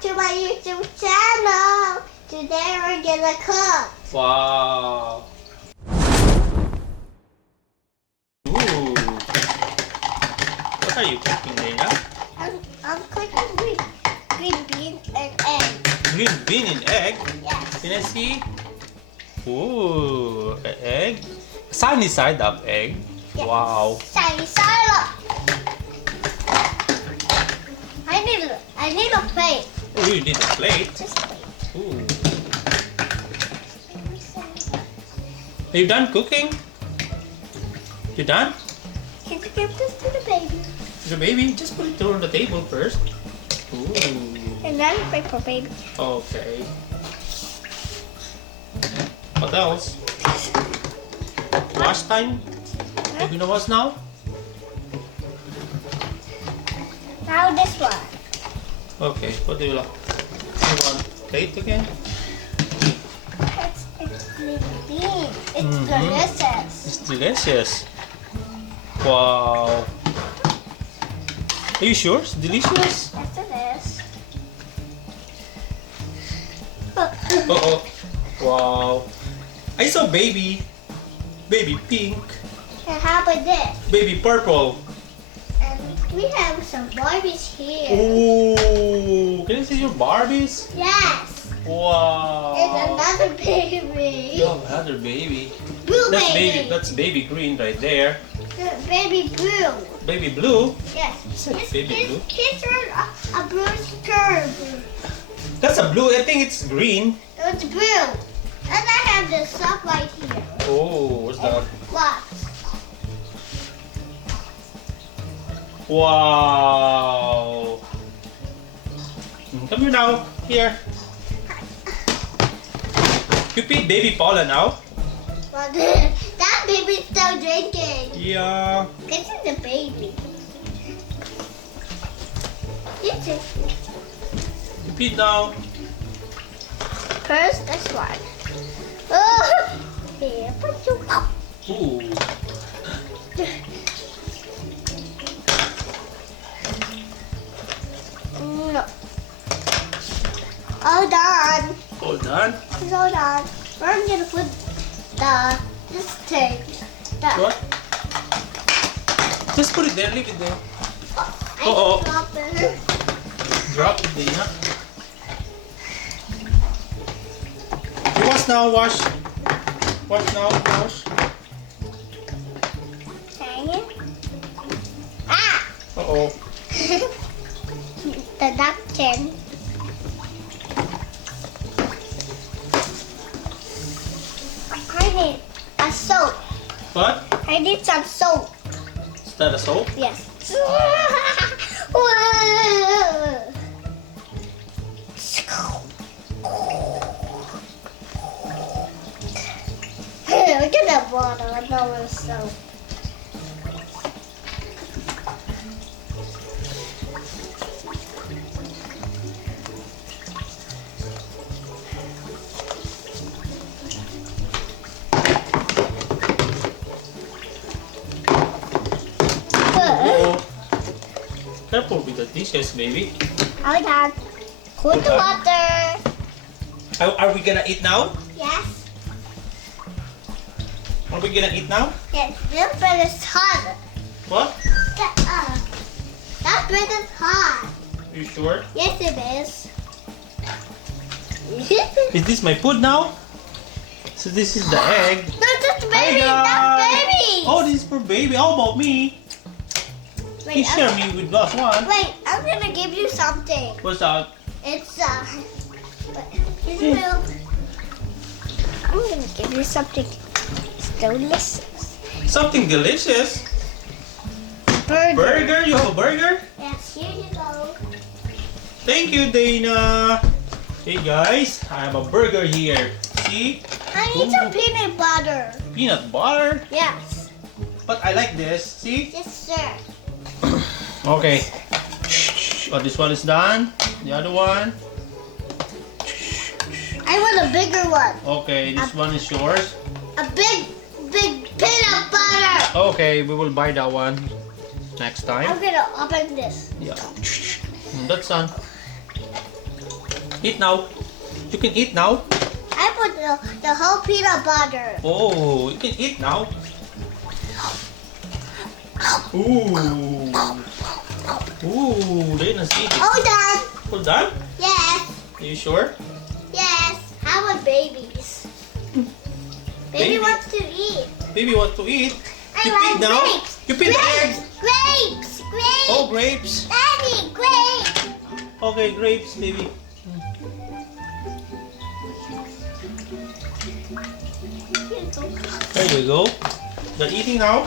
to my YouTube channel. Today we're gonna cook. Wow. Ooh. What are you cooking, Dhaynna? I'm cooking green bean and egg. Green bean and egg? Yes. Can I see? Ooh, an egg? Sunny side up egg. Yes. Wow. Shiny side up. I need a plate. Oh, you need a plate. Just a plate. Ooh. Are you done cooking? You done? Can you give this to the baby? The baby, just put it on the table first. Ooh. And then wait for baby. Okay. What else? Wash time? Are you gonna wash now? Now this one. Okay, what do you like? You want plate again? It's green bean. It's Mhm. delicious. It's delicious. Wow. Are you sure it's delicious? Yes, it is. Uh-oh. Wow. I saw baby. Baby pink. And how about this? Baby purple. And we have some Barbies here. Ooh. Can you see your Barbies? Yes. Wow. And another baby. You have another baby. Blue That's baby. That's baby green right there. Baby blue. Baby blue. Yes. It's baby blue. Kids are a blue skirt. That's a blue. I think it's green. It's blue. And I have this stuff right here. Oh, what's that? What? Wow. Come here now. Here. You feed baby Paula now? Well, that baby's still drinking. Yeah. This is the baby. This is You feed now. first this one. Oh, here, put you up. Ooh. No. All done. All done? It's all done. We're gonna put this thing. What? Just put it there. Leave it there. I Uh-oh. drop it. Drop it, Dhaynna. You wash now. Wash. Wash now. Wash. Hang it. Ah! Uh-oh. The napkin. I need a soap. What? I need some soap. Is that a soap? Yes. Look at that bottle. I know it's soap. Uh-oh. Careful with the dishes, baby. Oh, Dad. Put the water. Are we gonna eat now? Yes. Are we gonna eat now? Yes. This bread is hot. What? That bread is hot. You sure? Yes, it is. Is this my food now? So this is the egg. No, that's baby. Hi, guys. That's baby. Oh, this is for baby. How about me? You Wait, share me with last one. wait, I'm gonna give you something. What's that? It's it's milk. I'm gonna give you something. It's delicious. Something delicious. Burger. Burger? You have a burger? Yes, here you go. Thank you, Dhaynna. Hey guys, I have a burger here. See? I need some peanut butter. Peanut butter. Yes. But I like this. See? Yes, sir. Okay. Oh, this one is done. The other one. I want a bigger one. Okay, this one is yours. A big peanut butter. Okay, we will buy that one next I'm time. gonna open this. Yeah. That's done. Eat now. You can eat now. I put the whole peanut butter. Oh, you can eat now. Ooh. Ooh, Dhaynna's eating. All done. All done? Yes. Are you sure? Yes. How about babies? Baby Baby. wants to eat. Baby wants to eat. I You like eat now. grapes. You pick the egg. Grapes. Grapes. Oh, grapes. Daddy, grapes. Okay, grapes, baby. There you go. They're eating now.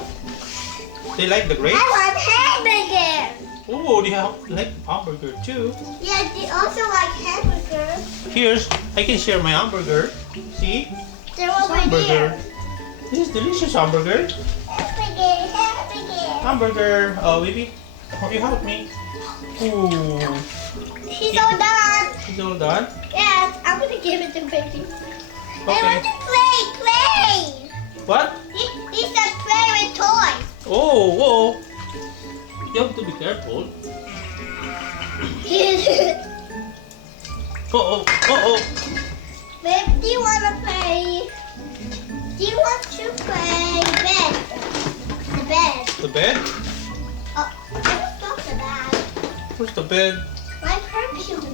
They like the grapes. I want hamburger. Oh, they have like hamburger too. Yeah, they also like hamburger. Here's, I can share my hamburger. See? They're over Hamburger. there. This is delicious hamburger. Hamburger, hamburger. Hamburger. Oh, baby. Oh, you help me. Ooh. She's all done. It's all done. Yes, I'm gonna give it to baby. I Okay. want to play. What? These are play with toys. Oh, whoa. You have to be careful. Oh, oh, oh, oh. Babe, do you want to play? Do you want to play bed? The bed. The bed? Oh, let's talk to that. Where's the bed? My perfume.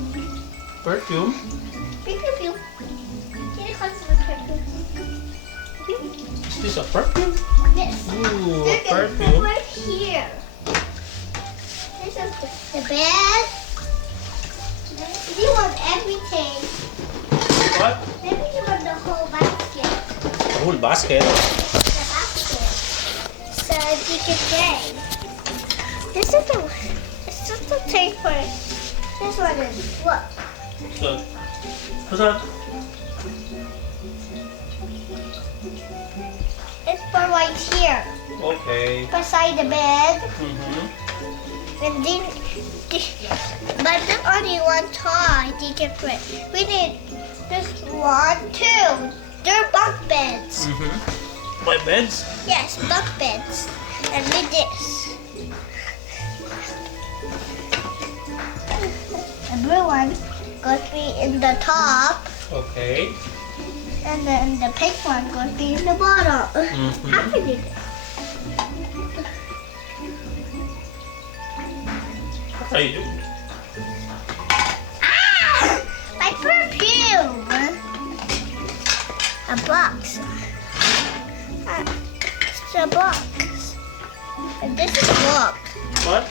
Perfume? Perfume. Can you come to the perfume? Is this a perfume? Yes. Ooh, a Look at perfume. right here. This is the bed. You want everything. What? Maybe you want the whole basket. Whole basket. The basket. So you can play. This is the thing for this one is what? So, what's that? It's for right here. Okay. Beside the bed. Mm-hmm. And then but there's only one toy you can put. We need this one, two. They're bunk beds. Mm-hmm. My beds? Yes, bunk beds. And with this. The blue one goes be in the top. Okay. And then the pink one goes be in the bottom. Mm-hmm. How can you do this? What are you doing? Ah! My perfume! A box. It's a box. And this is a book. What?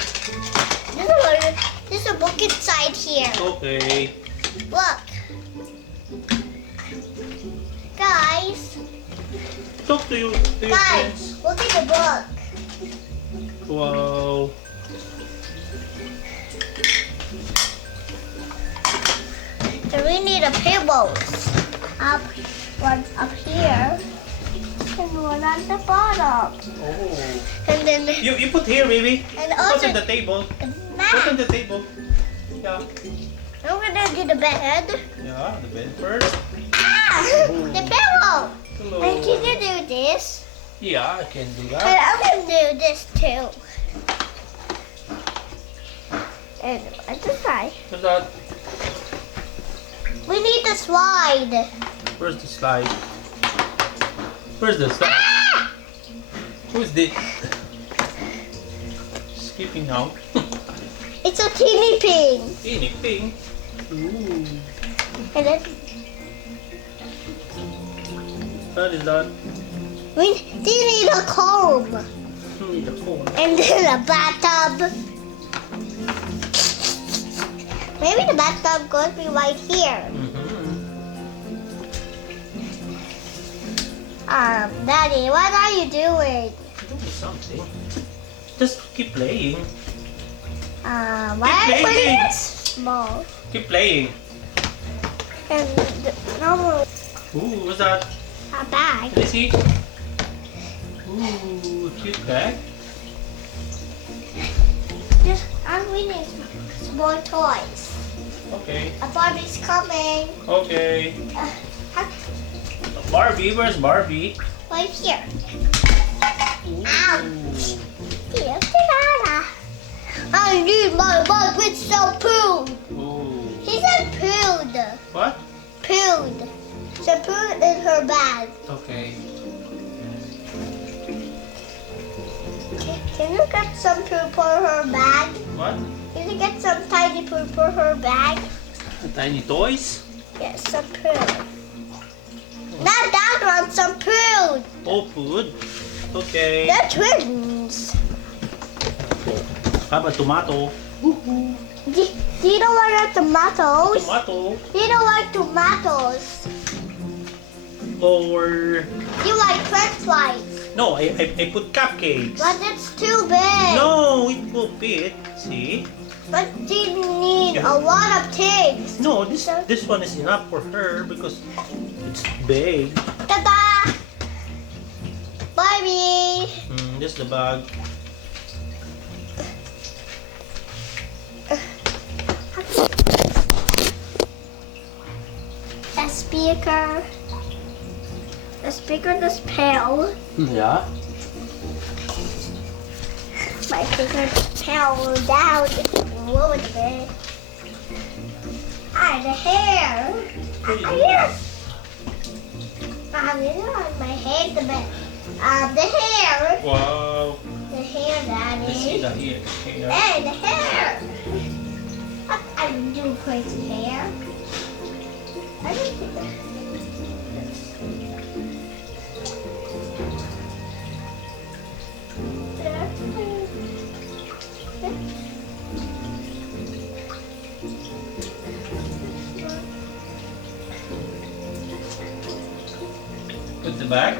There's a book inside here. Okay. Look. Guys. Talk to you. To your Guys, friends. look at the book. Wow. So we need a pillows. One up here. And one on the bottom. Oh. And then You put here, baby. and Put also on the table. the Put on mat. the table. Yeah. I'm gonna do the bed. Yeah, the bed first. Ah! The pillow! Hello. And can you do this? Yeah, I can do And that. I'm gonna do this too. And on the side. What's that? We need the slide. Where's the slide? Where's the slide? Ah! Who's this? Skipping now. It's a teeny ping. Anything. Ooh. And then What is that? we need a comb. The phone. And then a bathtub. Maybe the bathtub goes be right here. Mm-hmm. Daddy, what are you doing? Doing something. Just keep playing. Why are you putting playing. it small? Keep playing. And normal Ooh, what's that? a bag. Can I see? Ooh, cute bag. Just we need small toys. Okay. A Barbie's coming. Okay. Barbie, where's Barbie? Right here. Ooh. Here, Tiana. I need my mug with some food. Ooh. He said food. What? Pooed. She pooed in her bag. Okay. Can you get some poo for her bag? What? Can you get some tiny poo for her bag? Tiny toys? Yes, some poo. Not that one, some poo. Oh, food. Okay. They're twins. How about tomato? Do you don't like tomatoes? Tomato. You don't like tomatoes. Or... You like French fries. No, I put cupcakes. But it's too big. No, it will fit. See? But you need a lot of things. No, this one is enough for her because it's big. Ta-da! Bye, This is the bag. A speaker. The speaker is pale. Yeah. My speaker is pale down. What would it? Ah, the hair. Yes. You know, my hair the best. The hair. Wow. The hair, Daddy. Let's see the hair. Hey, the hair. I do crazy hair. I don't think that. Put the bag.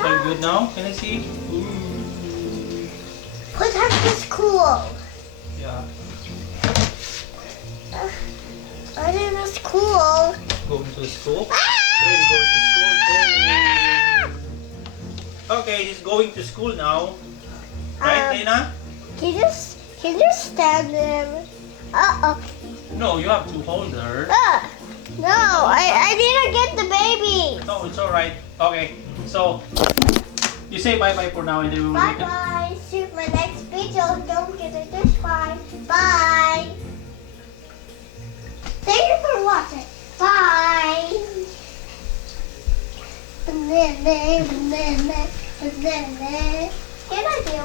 Are you good now? Can I see? What type is cool? Yeah. I think it's cool. Going to school? Ah! Really going to school? Go. Okay, he's going to school now. Right, Dhaynna? Can you stand him? Uh-oh. No, you have to hold her. No, I didn't get the baby. No, it's alright. Okay, so you say bye-bye for now and then we will make it. Bye-bye. See you in my next video. Don't forget to subscribe. Bye. Thank you for watching. Bye. Banana, banana, banana. Can I do?